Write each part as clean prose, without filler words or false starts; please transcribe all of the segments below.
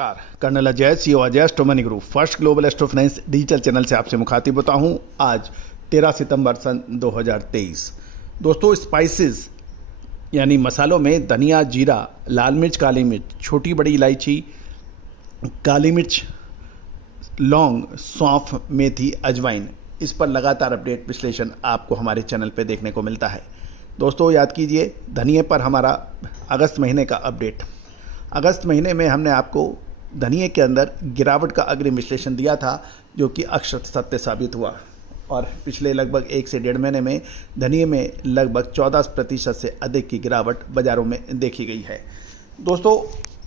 नमस्कार, colonel Ajay CO Ajay astro group first global astro finance digital channel से आपसे मुखातिब होता हूं। आज 13 सितंबर सन 2023। दोस्तों, स्पाइसेस यानी मसालों में धनिया, जीरा, लाल मिर्च, काली मिर्च, छोटी बड़ी इलायची, काली मिर्च, लौंग, सौंफ, मेथी, अजवाइन, इस पर लगातार अपडेट विश्लेषण आपको हमारे चैनल पर देखने को मिलता है। दोस्तों, याद कीजिए, धनिये पर हमारा अगस्त महीने का अपडेट। अगस्त महीने में हमने आपको धनिये के अंदर गिरावट का अग्रिम विश्लेषण दिया था, जो कि अक्षर सत्य साबित हुआ और पिछले लगभग 1 से 1.5 महीने में धनिये में लगभग 14% से अधिक की गिरावट बाज़ारों में देखी गई है। दोस्तों,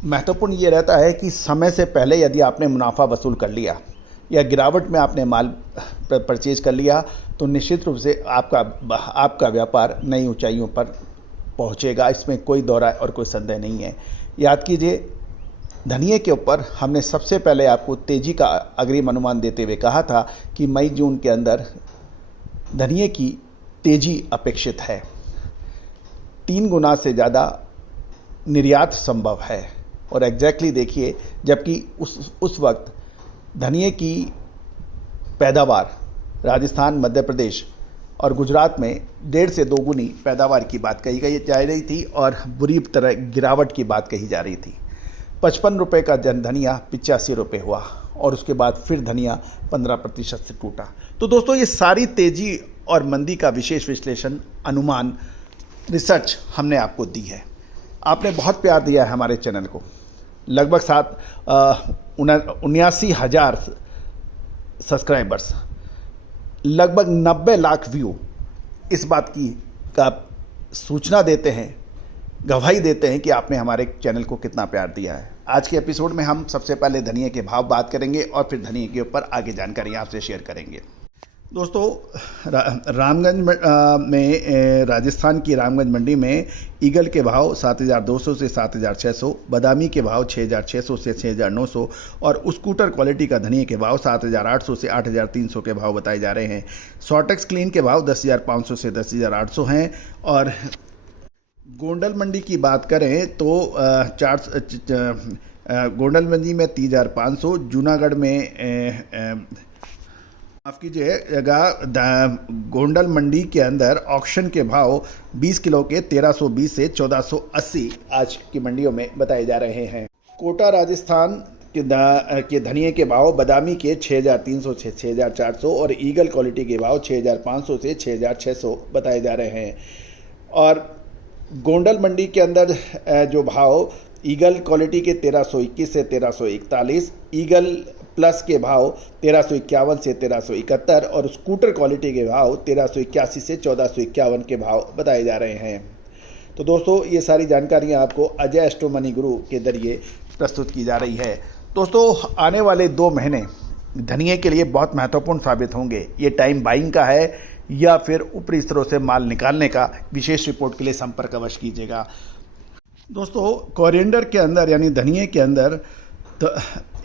महत्वपूर्ण ये रहता है कि समय से पहले यदि आपने मुनाफा वसूल कर लिया या गिरावट में आपने माल परचेज कर लिया, तो निश्चित रूप से आपका व्यापार नई ऊंचाइयों पर पहुंचेगा। इसमें कोई दौरा और कोई संदेह नहीं है। याद कीजिए, धनिये के ऊपर हमने सबसे पहले आपको तेज़ी का अग्रिम अनुमान देते हुए कहा था कि मई जून के अंदर धनिये की तेज़ी अपेक्षित है। 3 गुना से ज़्यादा निर्यात संभव है। और एग्जैक्टली देखिए, जबकि उस वक्त धनिये की पैदावार राजस्थान, मध्य प्रदेश और गुजरात में 1.5 से 2 गुनी पैदावार की बात कही जा रही थी और बुरी तरह गिरावट की बात कही जा रही थी। 55 रुपये का धनिया 85 रुपये हुआ और उसके बाद फिर धनिया 15% से टूटा। तो दोस्तों, ये सारी तेज़ी और मंदी का विशेष विश्लेषण, अनुमान, रिसर्च हमने आपको दी है। आपने बहुत प्यार दिया है हमारे चैनल को। लगभग 79,000 सब्सक्राइबर्स, लगभग 90 लाख व्यू इस बात की का सूचना देते हैं, गवाही देते हैं कि आपने हमारे चैनल को कितना प्यार दिया है। आज के एपिसोड में हम सबसे पहले धनिये के भाव बात करेंगे और फिर धनिये के ऊपर आगे जानकारी आपसे शेयर करेंगे। दोस्तों, रामगंज में राजस्थान की रामगंज मंडी में ईगल के भाव 7,200 से 7,600, बादामी के भाव 6,600 से 6,900 और स्कूटर क्वालिटी का धनिये के भाव 7,800 से 8,300 के भाव बताए जा रहे हैं। सॉटेक्स क्लीन के भाव 10,500 से 10,800 हैं। और गोंडल मंडी की बात करें तो गोंडल मंडी में 3,500, जूनागढ़ में माफ़ कीजिएगा, गोंडल मंडी के अंदर ऑक्शन के भाव 20 किलो के 1,320 से 1,480 आज की मंडियों में बताए जा रहे हैं। कोटा राजस्थान के धनिये के भाव बादामी के 6,300 से 6,400 और ईगल क्वालिटी के भाव 6,500 से 6,600 बताए जा रहे हैं। और गोंडल मंडी के अंदर जो भाव ईगल क्वालिटी के 1,321 से 1,341, ईगल प्लस के भाव 1,351 से 1,371 और स्कूटर क्वालिटी के भाव 1,381 से 1,451 के भाव बताए जा रहे हैं। तो दोस्तों, ये सारी जानकारियाँ आपको अजय एस्ट्रो मनी गुरु के जरिए प्रस्तुत की जा रही है। दोस्तों, आने वाले 2 महीने धनिये के लिए बहुत महत्वपूर्ण साबित होंगे। ये टाइम बाइंग का है या फिर ऊपरी स्तरों से माल निकालने का, विशेष रिपोर्ट के लिए संपर्क अवश्य कीजिएगा। दोस्तों, कोरिएंडर के अंदर यानी धनिये के अंदर तो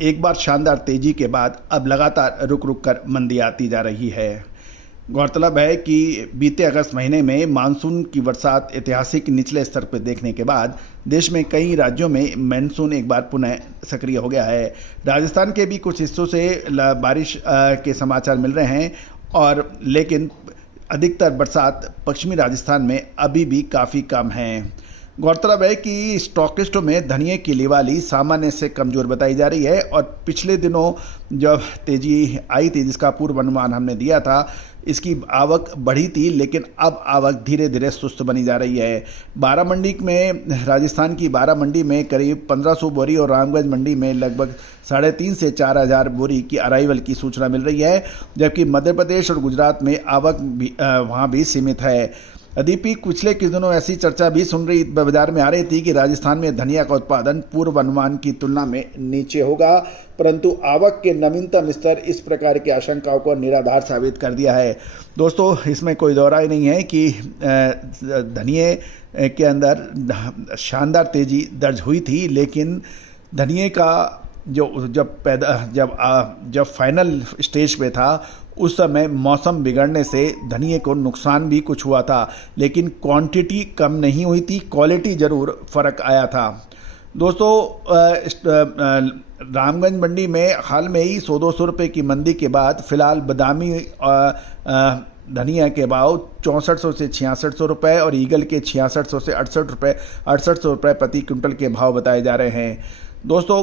एक बार शानदार तेज़ी के बाद अब लगातार रुक कर मंदी आती जा रही है। गौरतलब है कि बीते अगस्त महीने में मानसून की बरसात ऐतिहासिक निचले स्तर पर देखने के बाद देश में कई राज्यों में मानसून एक बार पुनः सक्रिय हो गया है। राजस्थान के भी कुछ हिस्सों से बारिश के समाचार मिल रहे हैं और लेकिन अधिकतर बरसात पश्चिमी राजस्थान में अभी भी काफ़ी कम है। गौरतलब है कि स्टॉकिस्टों में धनिये की लिवाली सामान्य से कमज़ोर बताई जा रही है और पिछले दिनों जब तेज़ी आई थी, जिसका पूर्व अनुमान हमने दिया था, इसकी आवक बढ़ी थी, लेकिन अब आवक धीरे धीरे सुस्त बनी जा रही है। बारामंडी में, राजस्थान की बारामंडी में करीब 1,500 बोरी और रामगंज मंडी में लगभग 3,500 से 4,000 बोरी की अराइवल की सूचना मिल रही है, जबकि मध्य प्रदेश और गुजरात में आवक भी वहाँ भी सीमित है। अदीपी पिछले कुछ दिनों ऐसी चर्चा भी बाजार में आ रही थी कि राजस्थान में धनिया का उत्पादन पूर्व अनुमान की तुलना में नीचे होगा, परंतु आवक के नवीनतम स्तर इस प्रकार की आशंकाओं को निराधार साबित कर दिया है। दोस्तों, इसमें कोई दौरा ही नहीं है कि धनिये के अंदर शानदार तेज़ी दर्ज हुई थी, लेकिन धनिये का जब फाइनल स्टेज पे था, उस समय मौसम बिगड़ने से धनिये को नुकसान भी कुछ हुआ था, लेकिन क्वांटिटी कम नहीं हुई थी, क्वालिटी ज़रूर फ़र्क आया था। दोस्तों रामगंज मंडी में हाल में ही 100-200 रुपये की मंदी के बाद फिलहाल बादामी धनिया के भाव 6400 से 6600 रुपये और ईगल के 6600 से 6800 रुपये प्रति क्विंटल के भाव बताए जा रहे हैं। दोस्तों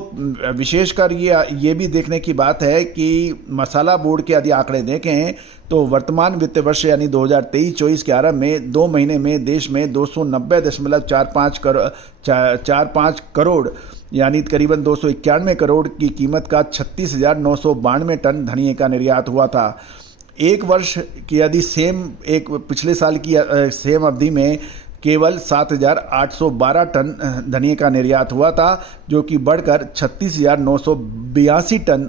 विशेषकर ये भी देखने की बात है कि मसाला बोर्ड के यदि आंकड़े देखें तो वर्तमान वित्त वर्ष यानी 2023-24 के आरंभ में 2 महीने में देश में 290.45 करोड़ यानी करीबन 291 करोड़ की कीमत का 36,992 टन धनिये का निर्यात हुआ था। एक वर्ष की यदि पिछले साल की सेम अवधि में केवल 7,812 टन धनिये का निर्यात हुआ था, जो कि बढ़कर 36,982 टन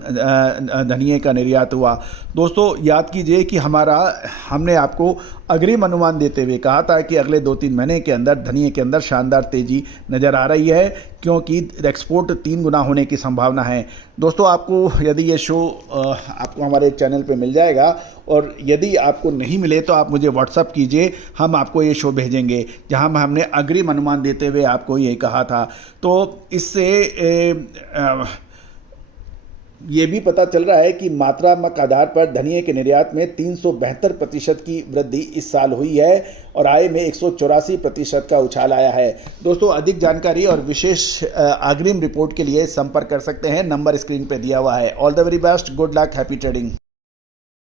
धनिये का निर्यात हुआ। दोस्तों याद कीजिए कि हमने आपको अग्रिम अनुमान देते हुए कहा था कि अगले 2-3 महीने के अंदर धनिये के अंदर शानदार तेजी नज़र आ रही है, क्योंकि एक्सपोर्ट 3 गुना होने की संभावना है। दोस्तों आपको यदि ये शो आपको हमारे चैनल पे मिल जाएगा, और यदि आपको नहीं मिले तो आप मुझे व्हाट्सअप कीजिए, हम आपको ये शो भेजेंगे जहां हमने अग्रिम अनुमान देते हुए आपको ये कहा था। तो इससे ये भी पता चल रहा है कि मात्रात्मक आधार पर धनिये के निर्यात में 372% की वृद्धि इस साल हुई है और आय में 184% का उछाल आया है। दोस्तों अधिक जानकारी और विशेष अग्रिम रिपोर्ट के लिए संपर्क कर सकते हैं, नंबर स्क्रीन पे दिया हुआ है। All the very best, good luck, happy trading.